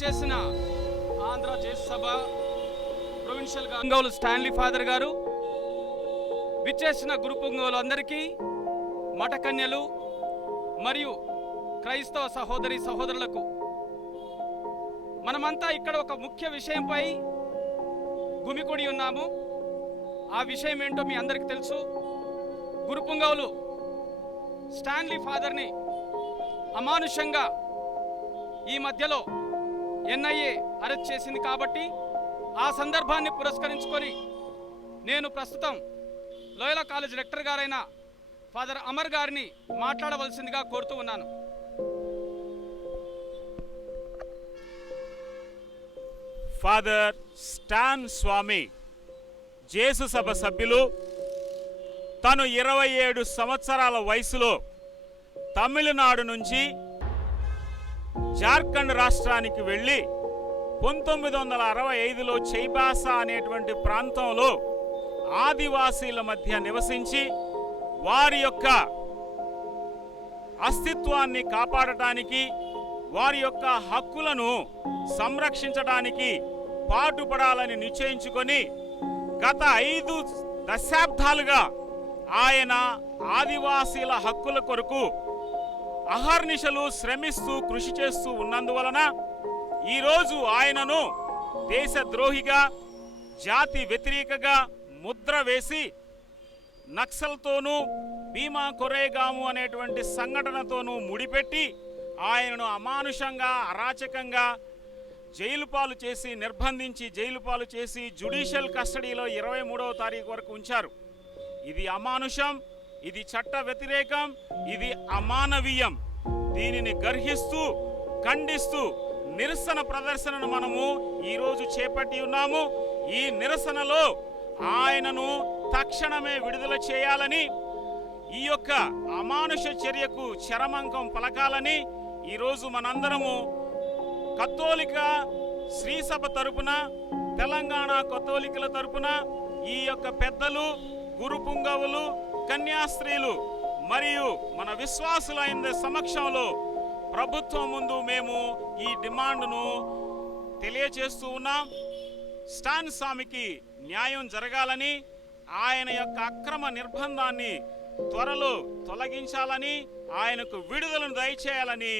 విచ్చేసిన ఆంధ్ర జేసు సభ provincial గంగౌలు Stanley father గారు, విచ్చేసిన గురు పొంగవులు అందరికీ, మఠకన్యలు మరియు క్రైస్తవ సహోదరి సహోదరులకు, మనమంతా ఇక్కడ ఒక ముఖ్య విషయంపై గుమికూడి ఉన్నాము. ఆ విషయం ఏంటో మీ అందరికీ తెలుసు. గురు పొంగవులు స్టాన్లీ ఫాదర్ని అమానుషంగా ఈ మధ్యలో ఎన్ఐఏ అరెస్ట్ చేసింది. కాబట్టి ఆ సందర్భాన్ని పురస్కరించుకొని నేను ప్రస్తుతం లోయలా కాలేజ్ రెక్టర్ గారైన ఫాదర్ అమర్ గారిని మాట్లాడవలసిందిగా కోరుతూ ఉన్నాను. ఫాదర్ స్టాన్ స్వామి జేసు సభ సభ్యులు తను 27 సంవత్సరాల వయసులో తమిళనాడు నుంచి జార్ఖండ్ రాష్ట్రానికి వెళ్ళి 1965లో చైబాసా అనేటువంటి ప్రాంతంలో ఆదివాసీల మధ్య నివసించి వారి యొక్క అస్తిత్వాన్ని కాపాడటానికి, వారి యొక్క హక్కులను సంరక్షించడానికి పాటుపడాలని నిశ్చయించుకొని గత 5 దశాబ్దాలుగా ఆయన ఆదివాసీల హక్కుల కొరకు అహర్నిశలు శ్రమిస్తూ కృషి చేస్తూ ఉన్నందువలన ఈరోజు ఆయనను దేశద్రోహిగా, జాతి వ్యతిరేకగా ముద్ర వేసి నక్సల్తోనూ భీమా కొరేగాము అనేటువంటి సంఘటనతోనూ ముడిపెట్టి ఆయనను అమానుషంగా, అరాచకంగా జైలు పాలు చేసి, నిర్బంధించి జైలు పాలు చేసి జ్యుడిషియల్ కస్టడీలో 23వ తారీఖు వరకు ఉంచారు. ఇది అమానుషం, ఇది చట్ట వ్యతిరేకం, ఇది అమానవీయం. దీనిని గర్హిస్తూ, ఖండిస్తూ నిరసన ప్రదర్శనను మనము ఈరోజు చేపట్టి ఉన్నాము. ఈ నిరసనలో ఆయనను తక్షణమే విడుదల చేయాలని, ఈ యొక్క అమానుష చర్యకు చరమంకం పలకాలని ఈరోజు మనందరము కథోలిక శ్రీసభ తరపున, తెలంగాణ కథోలికల తరపున ఈ యొక్క పెద్దలు, గురు పుంగవులు, కన్యాస్త్రీలు మరియు మన విశ్వాసులైన సమక్షంలో ప్రభుత్వం ముందు మేము ఈ డిమాండ్ను తెలియజేస్తూ ఉన్నాం. స్టాన్ స్వామికి న్యాయం జరగాలని, ఆయన యొక్క అక్రమ నిర్బంధాన్ని త్వరలో తొలగించాలని, ఆయనకు విడుదలను దయచేయాలని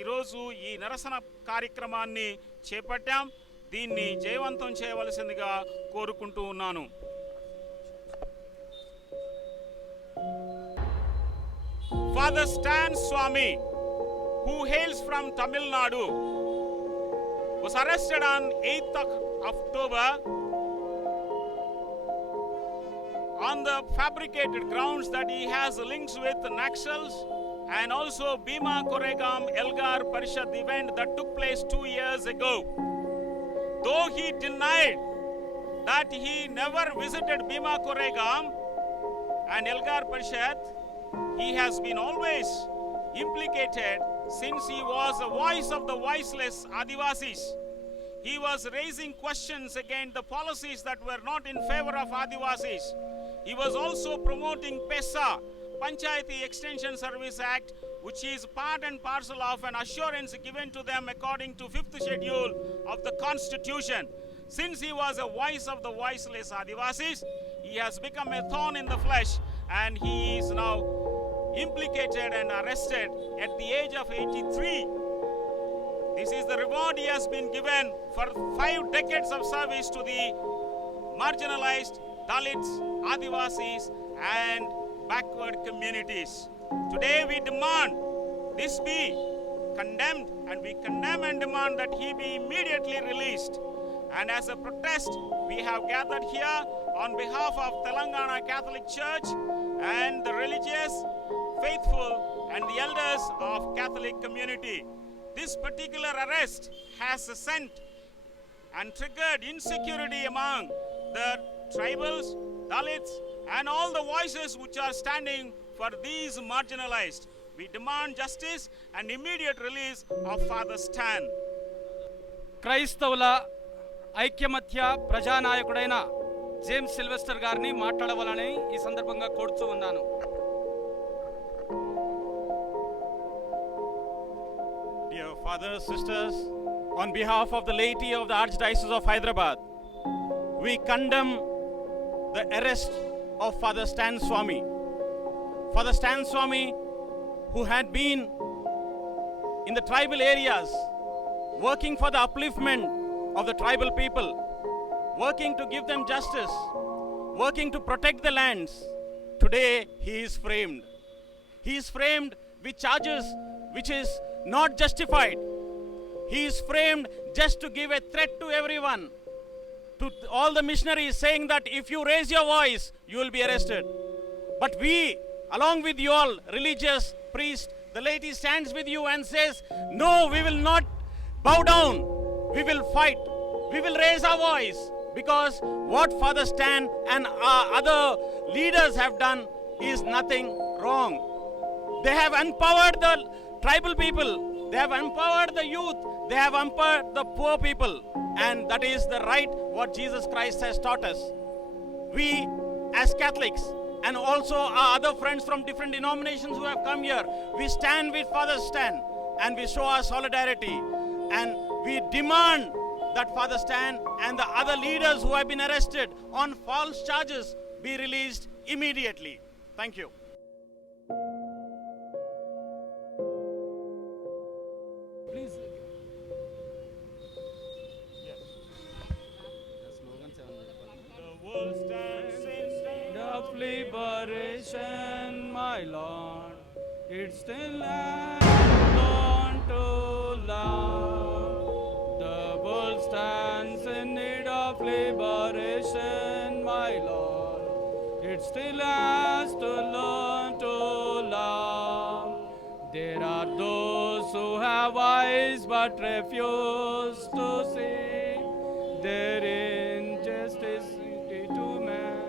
ఈరోజు ఈ నిరసన కార్యక్రమాన్ని చేపట్టాం. దీన్ని జయవంతం చేయవలసిందిగా కోరుకుంటూ ఉన్నాను. Father Stan Swami, who hails from Tamil Nadu, was arrested on 8th of October on the fabricated grounds that he has links with Naxals and also Bhima Koregam Elgar Parishad event that took place 2 years ago. Though he denied that he never visited Bhima Koregam and Elgar Parishad, he has been always implicated since he was a voice of the voiceless Adivasis. He was raising questions against the policies that were not in favor of Adivasis. He was also promoting PESA, Panchayati Extension Service Act, which is part and parcel of an assurance given to them according to 5th schedule of the Constitution. Since he was a voice of the voiceless Adivasis, he has become a thorn in the flesh, and he is now implicated and arrested at the age of 83. This is the reward he has been given for 5 decades of service to the marginalized Dalits, Adivasis and backward communities. Today we demand this be condemned, and we condemn and demand that he be immediately released. And as a protest, we have gathered here on behalf of Telangana Catholic Church and the religious, faithful and the elders of Catholic community. This particular arrest has sent and triggered insecurity among the tribals, Dalits and all the voices which are standing for these marginalized. We demand justice and immediate release of Father Stan. క్రైస్తవుల ఐక్యమత్య ప్రజానాయకుడైన James Sylvester గారిని మాట్లాడవాలని ఈ సందర్భంగా కోరుతూ ఉన్నాను. Dear fathers, sisters, on behalf of the laity of the Archdiocese of Hyderabad, we condemn the arrest of Father Stan Swami. Father Stan Swami, who had been in the tribal areas, working for the upliftment of the tribal people, working to give them justice, working to protect the lands. Today he is framed. He is framed with charges which is not justified. He is framed just to give a threat to everyone, to all the missionaries, saying that if you raise your voice, you will be arrested. But we, along with you all, religious priests, the laity stands with you and says, no, we will not bow down. We will fight. We will raise our voice, because what Father Stan and other leaders have done is nothing wrong. They have empowered the tribal people. They have empowered the youth. They have empowered the poor people. And that is the right what Jesus Christ has taught us. We as Catholics and also our other friends from different denominations who have come here, we stand with Father Stan and we show our solidarity. And we demand that Father Stan and the other leaders who have been arrested on false charges be released immediately. Thank you. Please. The world stands in Of liberation, my Lord, it still has gone to love. The world stands in need of liberation, my Lord, it still has to learn to love. There are those who have eyes but refuse to see their injustice to man.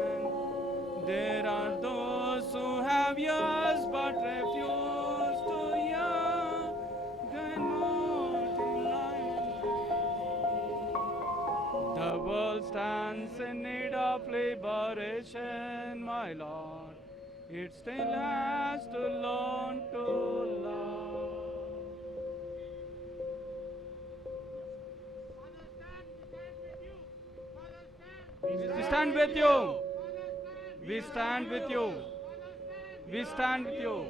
There are those who have ears but refuse to hear the mortal light. The world stands in need of liberation, my Lord. It still has to learn to love. We stand with you. We stand with you. We stand with you.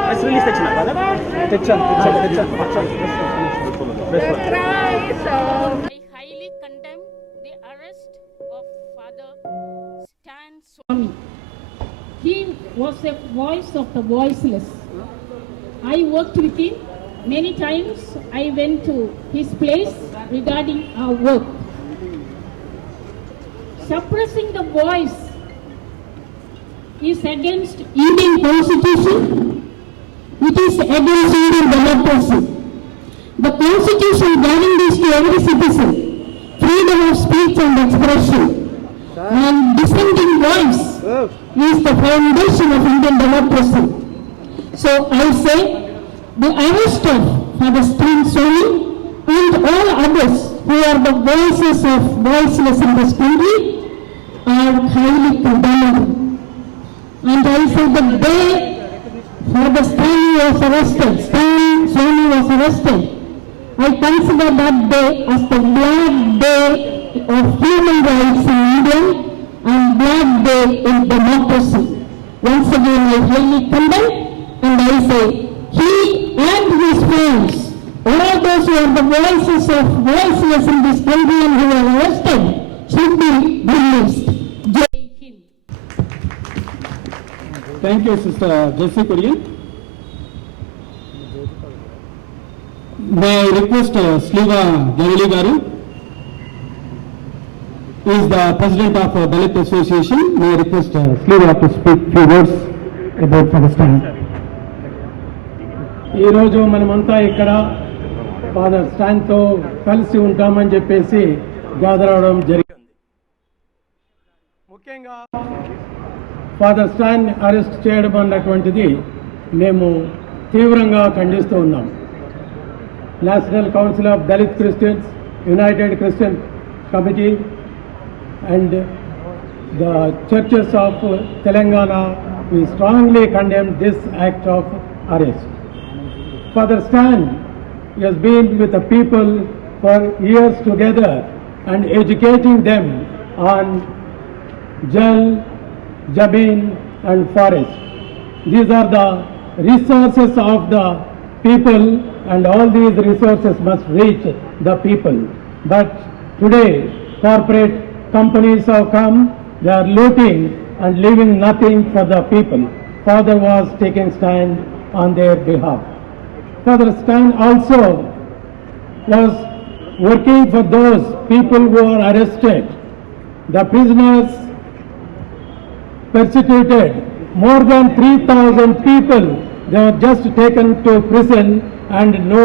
Press release తెచ్చినా కదా తెచ్చాను I highly condemn the arrest of Father Stan Swami. He was a voice of the voiceless. I worked with him many times. I went to his place regarding our work. Suppressing the voice is against Indian Constitution. It is against Indian democracy. The Constitution guarantees to every citizen freedom of speech and expression, and dissenting voice is the foundation of Indian democracy. So I say the arrest of Father Stan Swami and all others who are the voices of voiceless in this country are highly condemnable. And I say the day Father Stan Swami was arrested, I consider that day as the Black Day of human rights in India and Black Day in democracy. Once again, I highly condemn, and I say he and his friends, all those who are the voices of voiceless in this country and who are arrested, should be released. Jai Hind. Thank you, Sister Jessie Korean. May I request Sliva Gavali Garu, who is the President of Dalit Association. May I request Sliva to speak few words about Palestine. ఈరోజు మనమంతా ఇక్కడ father స్టాన్తో కలిసి ఉంటామని చెప్పేసి gather అవడం జరిగింది. ముఖ్యంగా father Stan arrest చేయడం అన్నటువంటిది మేము తీవ్రంగా ఖండిస్తూ ఉన్నాం. National council of Dalit Christians, United Christian committee and the churches of Telangana, we strongly condemn this act of arrest. Father Stan has been with the people for years together and educating them on Jal, Jabin and forest. These are the resources of the people, and all these resources must reach the people. But today corporate companies have come, they are looting and leaving nothing for the people. Father was taking stand on their behalf. Father Stan also was working for those people who are arrested, the prisoners persecuted. More than 3,000 people, they were just taken to prison and no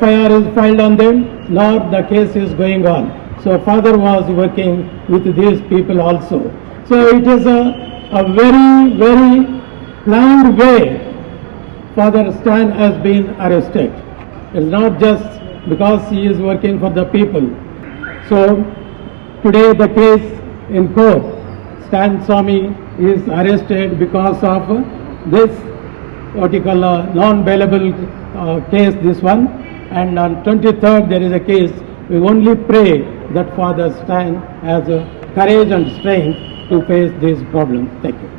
FIR is filed on them, nor the case is going on. So Father was working with these people also. So it is a very, very planned way Father Stan has been arrested. It's not just because he is working for the people. So today the case in court, Stan Swami is arrested because of this non-bailable case, this one. And on 23rd there is a case. We only pray that Father Stan has courage and strength to face this problem. Thank you.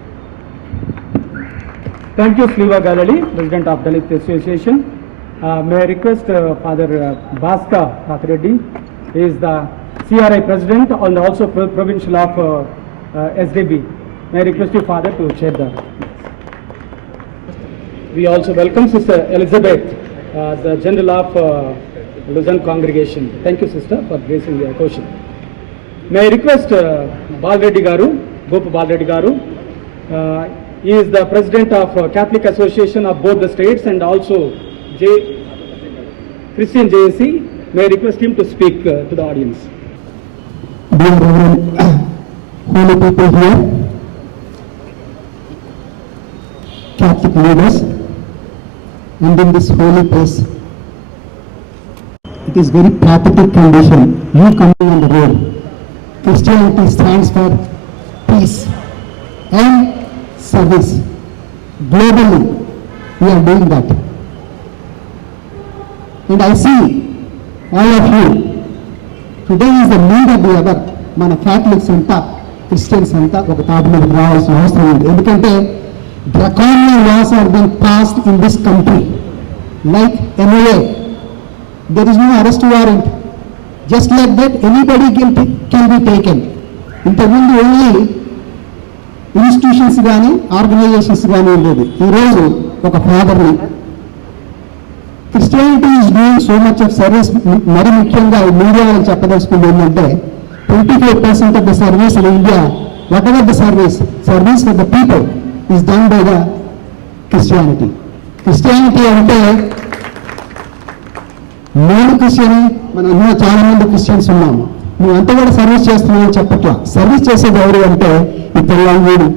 Thank you, Sliva Gavali, President of Dalit Association. May I request Father Bhaska Thakureddy, he is the CRI President and also Provincial of SDB. May I request you, Father, to chair the. we also welcome Sister Elizabeth, the General of Luzerne Congregation. Thank you, Sister, for gracing the occasion. May I request Balreddy Garu, Gopa Balreddy Garu. He is the President of Catholic Association of both the states and also Christian JSC. May I request him to speak to the audience. Dear Reverend, holy people here, Catholic leaders, and in this holy place, it is very pathetic condition. You coming on the road. Christianity stands for peace and service. Globally, we are doing that. And I see all of you. Today is the need of the hour. మన Catholics అంతా Christians అంతా ఒక తాటి మీద రావాల్సిన అవసరం ఉంది. ఎందుకంటే draconian laws are being passed in this country like MLA. There is no arrest warrant. Just like that, anybody can be taken. ఇంతకుముందు ఓన్లీ ఇన్స్టిట్యూషన్స్ కానీ ఆర్గనైజేషన్స్ కానీ ఉండేది. ఈరోజు ఒక ఫాదర్ని Christianity is doing so much of service. మరి ముఖ్యంగా media వాళ్ళు చెప్పదలుచుకుంది ఏంటంటే 25% of the service in India, whatever the service for the people is done by the Christianity. Christianity అంటే నేను క్రిస్టియన్, మనం చాలా మంది క్రిస్టియన్స్ ఉన్నాము. నువ్వు అంతా కూడా సర్వీస్ చేస్తున్నావు చెప్పట్లా. సర్వీస్ చేసేది ఎవరు అంటే ఇక్కడ వీడు,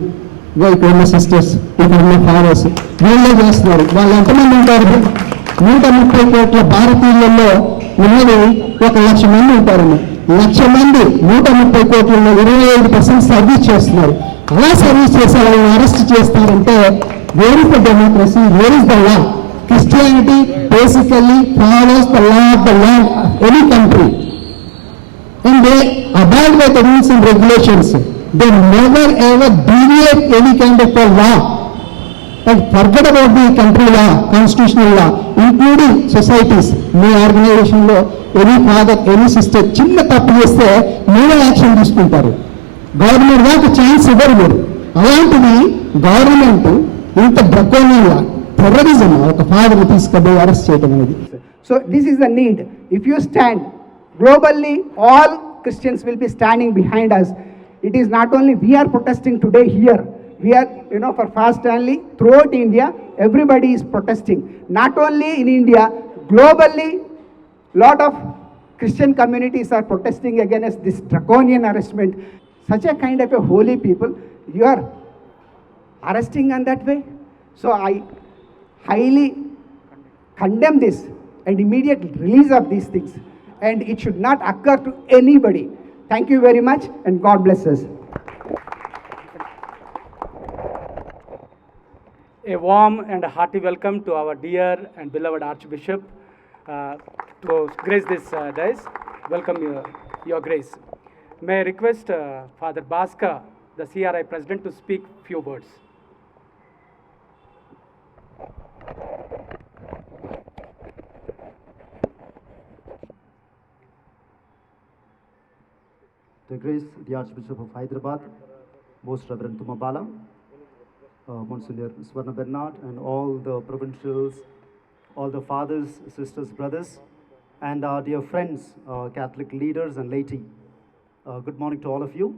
ఇక్కడ ఉన్న సిస్టర్స్, ఇక్కడ ఉన్న ఫాదర్స్, వీళ్ళే చేస్తున్నారు. వాళ్ళు ఎంతమంది ఉంటారు? 130 కోట్ల భారతీయులలో ఉన్నది 1,00,000 మంది ఉంటారని. 1,00,000 మంది 130 కోట్లలో 25% సర్వీస్ చేస్తున్నారు. అలా సర్వీస్ చేసే వాళ్ళని అరెస్ట్ చేస్తారంటే where is the democracy, where is the law? Christianity basically follows the law of the land of any country. And they abide by the rules and regulations. They never ever deviate any kind of a law. And forget about the country law, constitutional law, including societies. మీ ఆర్గనైజేషన్లో any father, any sister చిన్న తప్పు చేస్తే మీరే action తీసుకుంటారు. Government దాకా chance ఇవ్వరు మీరు. అలాంటిది గవర్నమెంట్ ఇంత డ్రకోనియన్గా టెర్రరిజం ఒక ఫాదర్ని తీసుకుపోయి అరెస్ట్ చేయడం అనేది. So this is the need. If you stand globally, all Christians will be standing behind us. It is not only we are protesting today here. We are, for Fast Stanley, throughout India, everybody is protesting. Not only in India, globally, lot of Christian communities are protesting against this draconian arrestment. Such a kind of a holy people, you are arresting in that way. So I highly condemn this and immediate release of these things. And it should not occur to anybody. Thank you very much and God bless us. A warm and a hearty welcome to our dear and beloved Archbishop to grace this dais. Welcome your grace. May I request Father Bhaska, the CRI President, to speak few words. To grace the Archbishop of Hyderabad, Most Reverend Tumabala, Monsignor Swarna Bernard, and all the provincials, all the fathers, sisters, brothers, and our dear friends, Catholic leaders and laity. Good morning to all of you.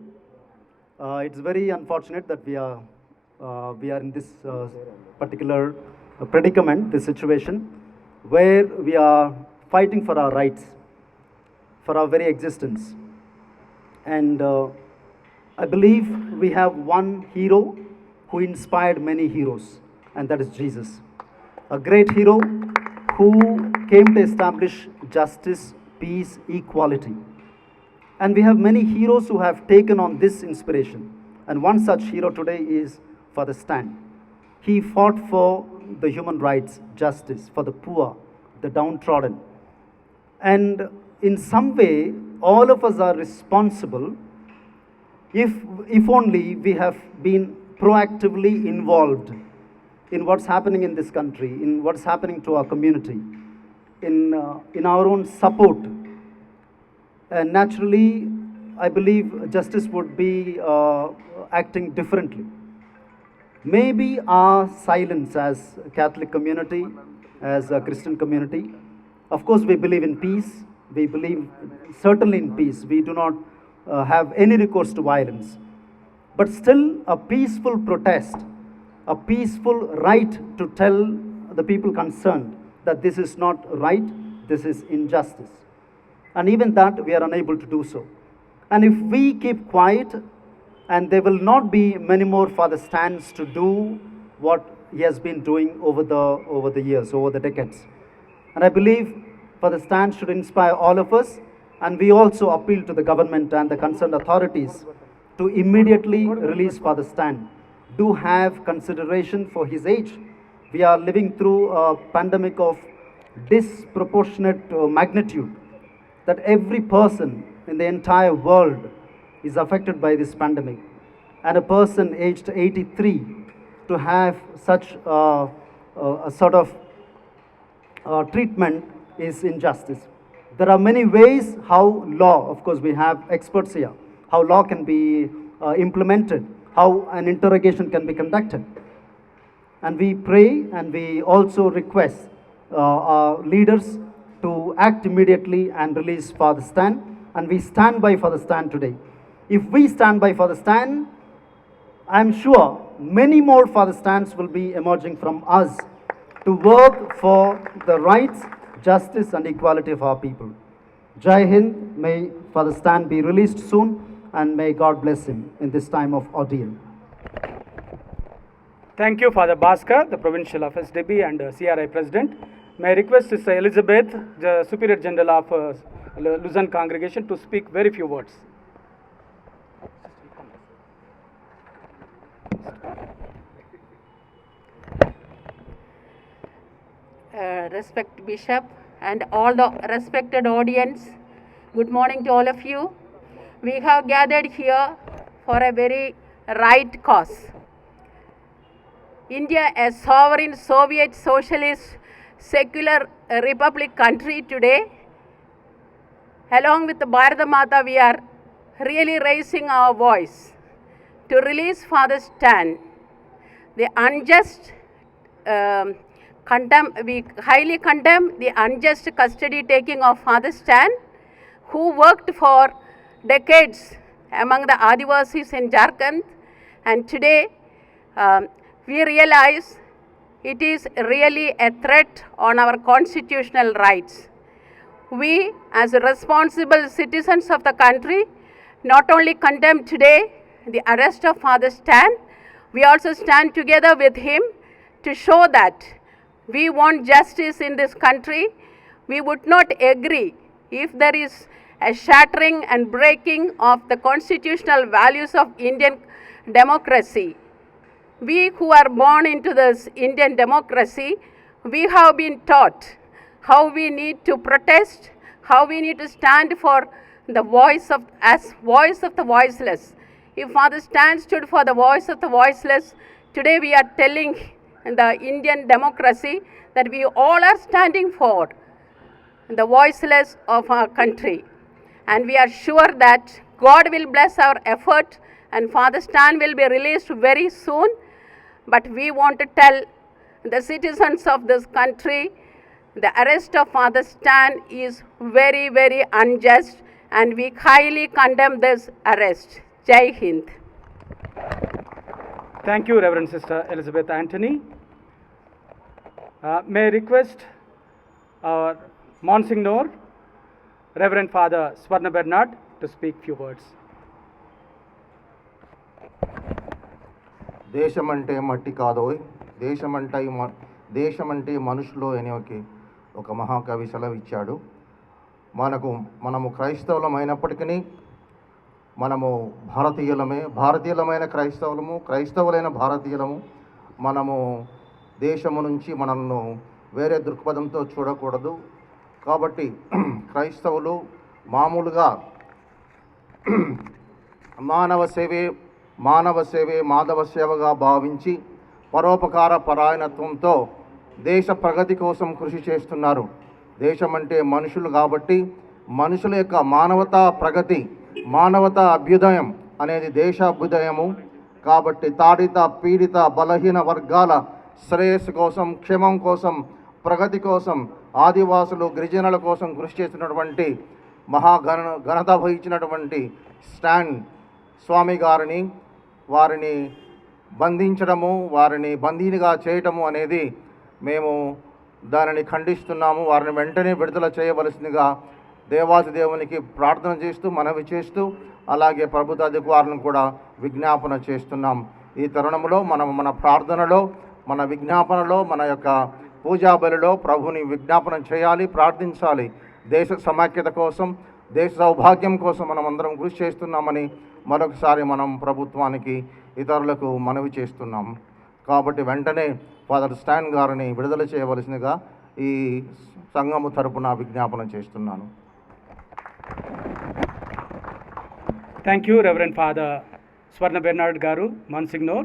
It's very unfortunate that we are in this particular predicament, this situation, where we are fighting for our rights, for our very existence. And I believe we have one hero who inspired many heroes, and that is Jesus. A great hero who came to establish justice, peace, equality. And we have many heroes who have taken on this inspiration. And one such hero today is Father Stan. He fought for the human rights, justice, for the poor, the downtrodden. And in some way, all of us are responsible if only we have been proactively involved in what's happening in this country, in what's happening to our community, in our own support. And naturally, I believe justice would be acting differently. Maybe our silence as a Catholic community, as a Christian community, of course we believe in peace, we believe certainly in peace, we do not have any recourse to violence. But still, a peaceful protest, a peaceful right to tell the people concerned that this is not right, this is injustice. And even that, we are unable to do so. And if we keep quiet, and there will not be many more Father Stans to do what he has been doing over the years, over the decades. And I believe Father Stan should inspire all of us, and we also appeal to the government and the concerned authorities to immediately release Father Stan. Do have consideration for his age. We are living through a pandemic of disproportionate magnitude, that every person in the entire world is affected by this pandemic. And a person aged 83 to have such a sort of treatment is injustice. There are many ways how law, of course we have experts here, how law can be implemented, how an interrogation can be conducted. And we pray and we also request our leaders to act immediately and release Father Stan. And we stand by Father Stan today. If we stand by Father Stan, I'm sure many more Father Stans will be emerging from us to work for the rights, justice and equality of our people. Jai Hind, may Father Stan be released soon, and may God bless him in this time of ordeal. Thank you, Father Bhaskar, the Provincial of SDB and CRI President. May I request Sister Elizabeth, the Superior General of Luzon Congregation, to speak very few words. Respect Bishop and all the respected audience, good morning to all of you. We have gathered here for a very right cause. India, a sovereign Soviet socialist secular republic country today, along with the Bharata Mata, we are really raising our voice to release Father Stan. The unjust we highly condemn the unjust custody taking of Father Stan, who worked for decades among the Adivasis in Jharkhand, and today we realize it is really a threat on our constitutional rights. We, as responsible citizens of the country, not only condemn today the arrest of Father Stan, we also stand together with him to show that we want justice in this country. We would not agree if there is a shattering and breaking of the constitutional values of Indian democracy. We who are born into this Indian democracy, we have been taught how we need to protest, how we need to stand for the voice of the voiceless. If Father Stan stood for the voice of the voiceless, today we are telling the Indian democracy that we all are standing for the voiceless of our country. And we are sure that God will bless our effort and Father Stan will be released very soon. But we want to tell the citizens of this country, the arrest of Father Stan is very, very unjust, and we highly condemn this arrest. Jai Hind. Thank you, Reverend Sister Elizabeth Anthony. May I request our Monsignor, Reverend Father Swarna Bernard, to speak few words. దేశమంటే మట్టి కాదోయ్, దేశమంటే మనుషులో అనేకి ఒక మహాకవి సెలవిచ్చాడు. మనము క్రైస్తవులమైనప్పటికీ మనము భారతీయులమైన క్రైస్తవులైన భారతీయులము. మనము దేశము నుంచి మనల్ని వేరే దృక్పథంతో చూడకూడదు. కాబట్టి క్రైస్తవులు మామూలుగా మానవ సేవే మాధవ సేవగా భావించి పరోపకార పరాయణత్వంతో దేశ ప్రగతి కోసం కృషి చేస్తున్నారు. దేశం అంటే మనుషులు కాబట్టి మనుషుల యొక్క మానవతా ప్రగతి, మానవతా అభ్యుదయం అనేది దేశాభ్యుదయము. కాబట్టి తాడిత పీడిత బలహీన వర్గాల శ్రేయస్సు కోసం, క్షేమం కోసం, ప్రగతి కోసం, ఆదివాసులు గిరిజనుల కోసం కృషి చేసినటువంటి ఘనత వహించినటువంటి స్టాన్ స్వామి గారిని, వారిని బంధించడము, వారిని బందీనిగా చేయటము అనేది మేము దానిని ఖండిస్తున్నాము. వారిని వెంటనే విడుదల చేయవలసిందిగా దేవాది దేవునికి ప్రార్థన చేస్తూ, మనవి చేస్తూ, అలాగే ప్రభుత్వ అధికారులను కూడా విజ్ఞాపన చేస్తున్నాం. ఈ తరుణంలో మన ప్రార్థనలో, మన విజ్ఞాపనలో, మన యొక్క పూజా బలిలో ప్రభుని విజ్ఞాపన చేయాలి, ప్రార్థించాలి. దేశ సమైక్యత కోసం, దేశ సౌభాగ్యం కోసం మనం అందరం కృషి చేస్తున్నామని మరొకసారి మనం ప్రభుత్వానికి, ఇతరులకు మనవి చేస్తున్నాం. కాబట్టి వెంటనే ఫాదర్ స్టాన్ గారిని విడుదల చేయవలసిందిగా ఈ సంఘము తరపున విజ్ఞాపన చేస్తున్నాను. Thank you reverend father Swarna Bernard గారు, monsignor.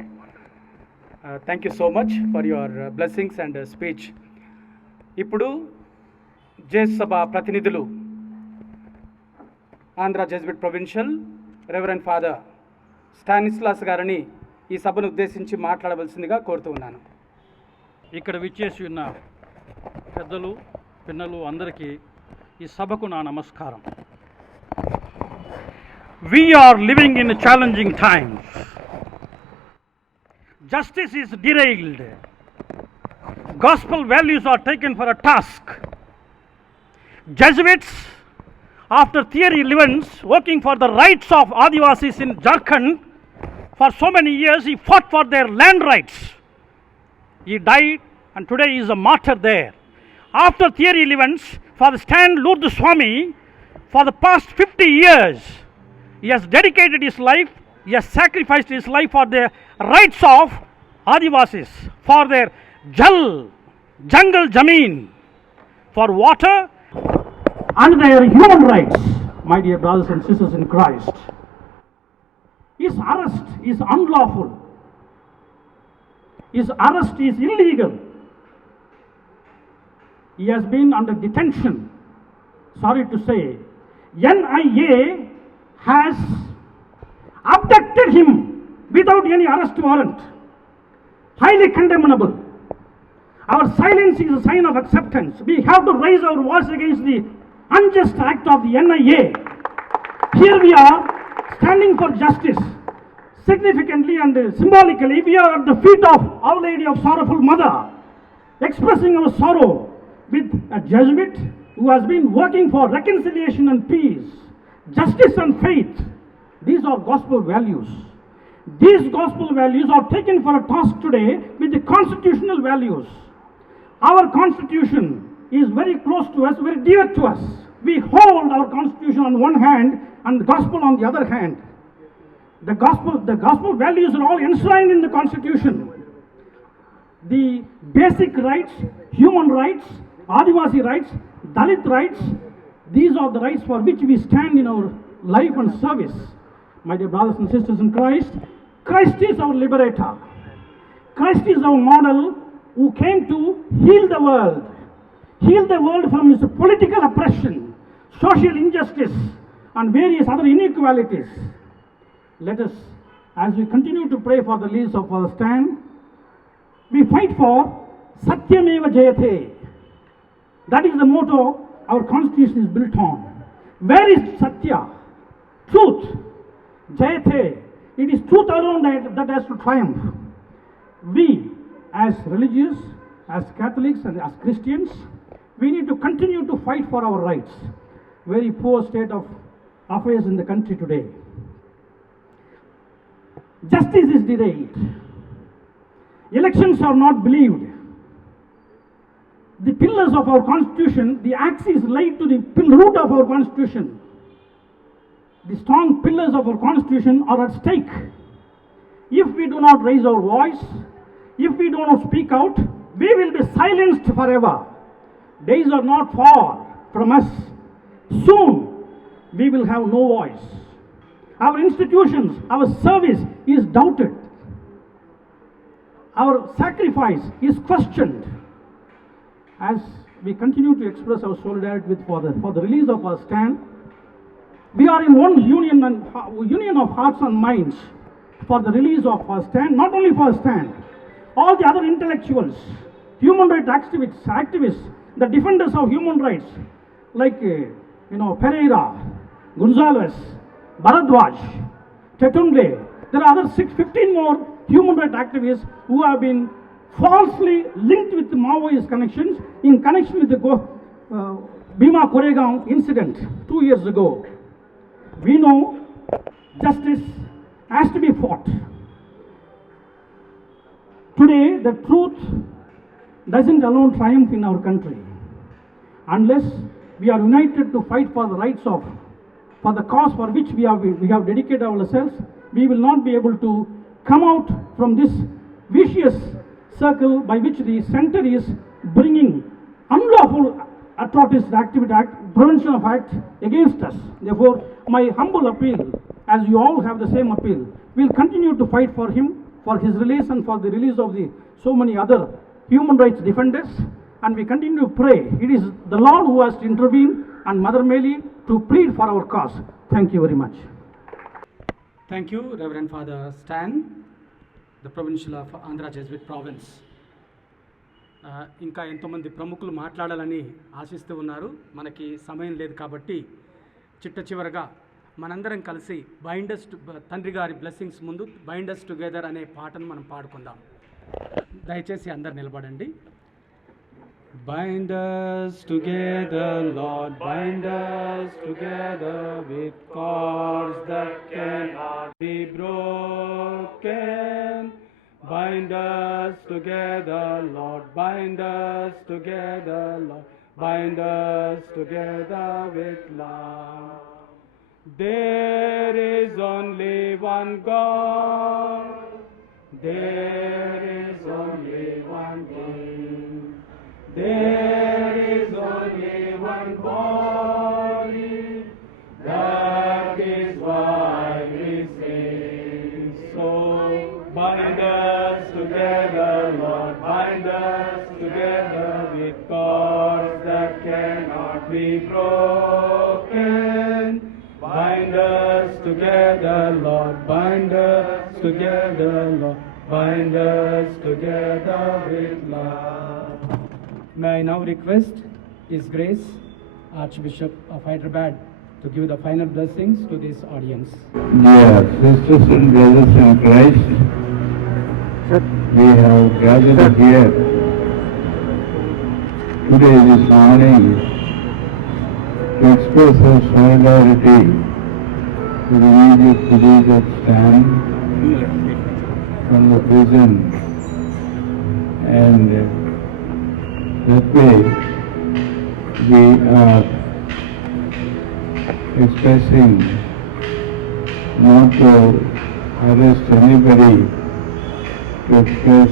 Thank you so much for your blessings and speech. ఇప్పుడు జేస్ సభ ప్రతినిధులు ఆంధ్ర జెజ్విట్ ప్రొవిన్షియల్ రెవరెండ్ ఫాదర్ స్టానిస్లాస్ గారిని ఈ సభను ఉద్దేశించి మాట్లాడవలసిందిగా కోరుతూ ఉన్నాను. ఇక్కడ విచ్చేసి ఉన్న పెద్దలు, పిన్నలు అందరికీ ఈ సభకు నా నమస్కారం. We are living in challenging times. Justice is derailed. Gospel values are taken for a task. Jesuits, after Thierry Levens, working for the rights of Adivasis in Jharkhand, for so many years he fought for their land rights. He died and today he is a martyr there. After Thierry Levens, Father Stan Lourdes Swami, for the past 50 years, he has dedicated his life, he has sacrificed his life for the rights of Adivasis, for their jungle jameen, for water and their human rights. My dear brothers and sisters in Christ, his arrest is unlawful. His arrest is illegal. He has been under detention. Sorry to say, NIA has abducted him without any arrest warrant. Highly condemnable. Our silence is a sign of acceptance. We have to raise our voice against the unjust act of the NIA. Here we are standing for justice. Significantly and symbolically, we are at the feet of Our Lady of Sorrowful Mother, expressing our sorrow with a Jesuit who has been working for reconciliation and peace, justice and faith. These are gospel values. These gospel values are taken for a task today with the constitutional values. Our constitution is very close to us, very dear to us. We hold our constitution on one hand and the gospel on the other hand. The gospel values are all enshrined in the constitution. The basic rights, human rights, Adivasi rights, Dalit rights, these are the rights for which we stand in our life and service. My dear brothers and sisters in Christ, Christ is our liberator. Christ is our model who came to heal the world from its political oppression, social injustice and various other inequalities. Let us, as we continue to pray for the release of Father Stan, we fight for Satyameva Jayate. That is the motto our constitution is built on. Where is Satya? Truth. Jayate. It is truth alone that has to triumph. We, as religious, as Catholics and as Christians, we need to continue to fight for our rights. Very poor state of affairs in the country today. Justice is derailed. Elections are not believed. The pillars of our constitution, the axe is laid to the root of our constitution. The strong pillars of our constitution are at stake. If we do not raise our voice, if we do not speak out, we will be silenced forever. Days are not far from us. Soon we will have no voice. Our institutions, our service is doubted. Our sacrifice is questioned. As we continue to express our solidarity with Father for the release of our stand, we are in one union of hearts and minds for the release of our stand, not only for stand, all the other intellectuals, human rights activists, the defenders of human rights, like Pereira, Gonzalez, Bharadwaj, Tetunde. There are other 15 more human rights activists who have been falsely linked with the Maoist connections in connection with the Bhima Koregaon incident 2 years ago. We know justice has to be fought. Today, the truth doesn't alone triumph in our country. Unless we are united to fight for the rights of, for the cause for which we have dedicated ourselves, we will not be able to come out from this vicious circle by which the center is bringing unlawful atrocities prevention of act against us. Therefore, my humble appeal, as you all have the same appeal, we will continue to fight for him, for his release and for the release of so many other human rights defenders, and we continue to pray. It is the Lord who has to intervene and Mother Mary to plead for our cause. Thank you very much. Thank you, Reverend Father Stan, the Provincial of Andhra Jesuit Province. ఇంకా ఎంతోమంది ప్రముఖులు మాట్లాడాలని ఆశిస్తూ ఉన్నారు. మనకి సమయం లేదు కాబట్టి చివరగా మనందరం కలిసి బైండర్స్ తండ్రి గారి బ్లెస్సింగ్స్ ముందు బైండర్స్ టుగెదర్ అనే పాటను మనం పాడుకుందాం. దయచేసి అందరు నిలబడండి. Bind us together, Lord, bind us together with cords that cannot be broken. Bind us together, Lord, bind us together, Lord, bind us together with love. There is only one God, there is only one King, there is only one body, that is why we sing. So bind us together, Lord, bind us together with cords that cannot be broken. Bind us together, Lord, bind us together, Lord, bind us together with love. May I now request His Grace, Archbishop of Hyderabad, to give the final blessings to this audience. Dear sisters and brothers in Christ, we have gathered here today this morning to express our solidarity to the immediate village of Stan from the prison, and that way we are expressing not to arrest anybody, to express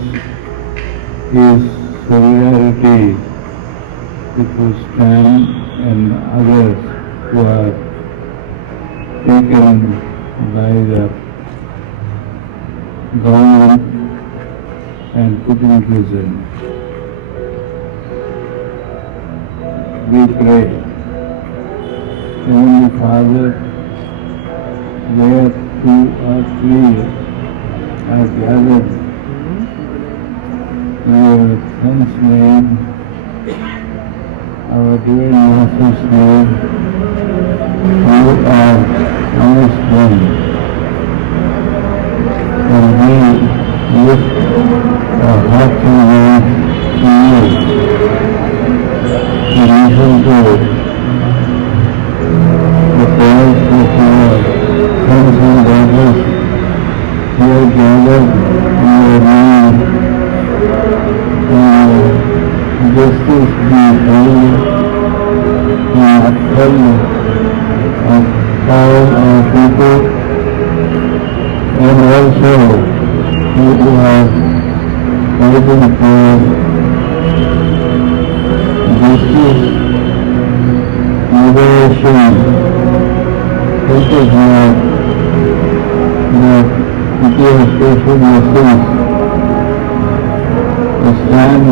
his solidarity with Stan and others who are taken by the government and put in prison. We pray, Heavenly Father, where 2 or 3 are gathered in your Son's name, our dear Master's name, you are amongst them. And we lift our hearts and minds to you, to listen to the prayers of our sons and daughters who are gathered in your name. Justice be held in upheld of all our people, and also who are fighting for justice, liberation, help us now that we have special blessings. The stand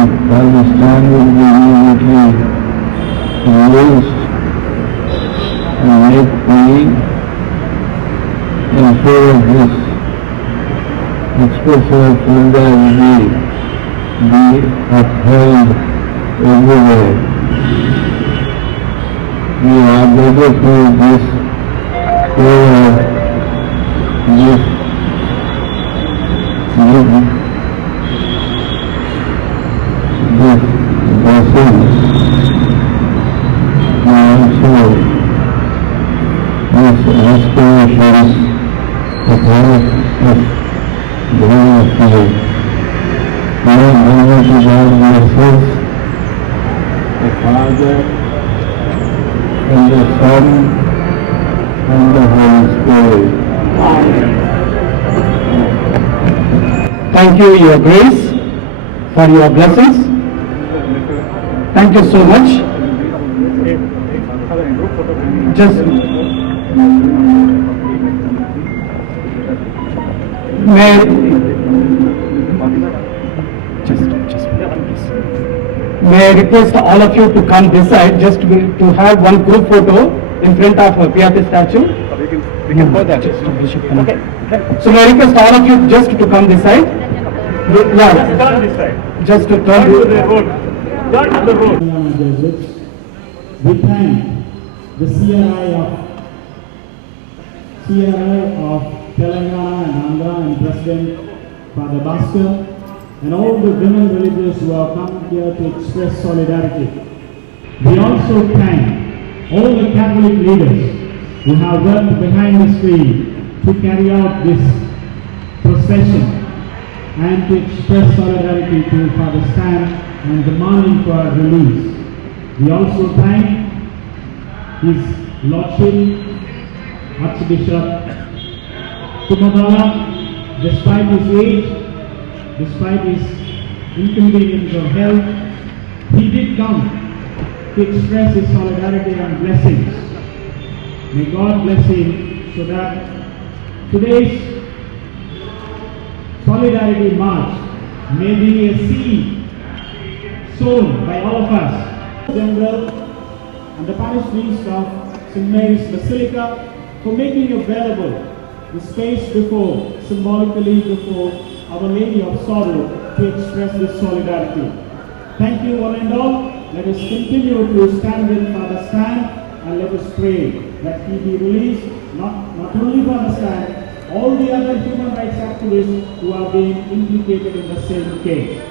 will be immediately released and made free, and so his expression of solidarity be upheld everywhere. We are grateful this prayer, this blessing, and also this aspirations of all of us going ahead. We are going to God blesses the Father and the Son and the Holy Spirit. Thank you, Your Grace, for your blessings. Thank you so much. Just may I request all of you to come this side, just to have one group photo in front of a Piate statue. We can go there. Okay. So may I request all of you just to come this side. Yeah. Just to turn to the road. Turn to the road. We thank the CRI of Telangana and Andhra and President Father Bhaskar and all the women religious who have come here to express solidarity. We also thank all the Catholic leaders who have worked behind the screen to carry out this procession and to express solidarity to Father Stan and demanding for our release. We also thank His Lordship Archbishop Tumabala, despite his age, despite his inconvenience of health, he did come to express his solidarity and blessings. May God bless him so that today's Solidarity March may be a seed sown by all of us. General and the parish priest of St. Mary's Basilica for making available the space symbolically before Our Lady of Sorrow to express this solidarity. Thank you one and all. Let us continue to stand with Father Stan and let us pray that he be released, not only Father Stan, all the other human rights activists who are being implicated in the same case.